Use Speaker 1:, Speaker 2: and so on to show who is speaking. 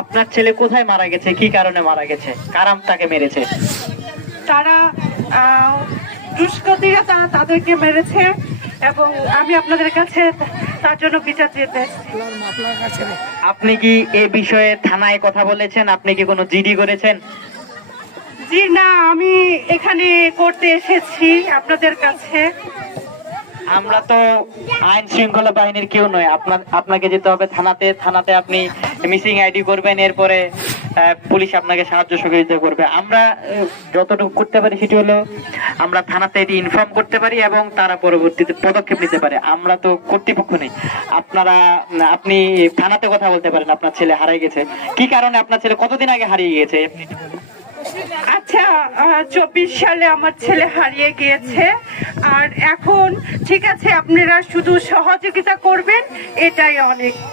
Speaker 1: আপনার ছেলে কোথায় মারা গেছে? কি কারণে মারা গেছে? কারাম তাকে মেরেছে?
Speaker 2: তারা দুষ্কৃতীরা তারা তাদেরকে মেরেছে এবং আমি আপনাদের কাছে তার জন্য বিচার চেতে
Speaker 1: আপনি কি এ বিষয়ে থানায় কথা বলেছেন? আপনি কি কোনো জিডি করেছেন?
Speaker 2: জি না আমি এখানে করতে এসেছি আপনাদের কাছে।
Speaker 1: আমরা তো আইন শৃঙ্খলা বাহিনীর কেউ নয়। আপনার, আপনাকে যেতে হবে থানাতে। থানাতে আপনি মিসিং আইডি করবেন, এরপরে পুলিশ আপনাকে সাহায্য সহযোগিতা করবে। আমরা যতটুকু করতে পারি সেটি হলো, আমরা থানাতে এটি ইনফর্ম করতে পারি এবং তারা পরবর্তীতে পদক্ষেপ নিতে পারে। আমরা তো কর্তৃপক্ষ নেই। আপনারা, আপনি থানাতে কথা বলতে পারেন, আপনার ছেলে হারিয়ে গেছে। কি কারণে আপনার ছেলে কতদিন আগে হারিয়ে গেছে?
Speaker 2: আচ্ছা চব্বিশ সালে আমার ছেলে হারিয়ে গিয়েছে। আর এখন, ঠিক আছে, আপনারা শুধু সহযোগিতা করবেন, এটাই অনেক।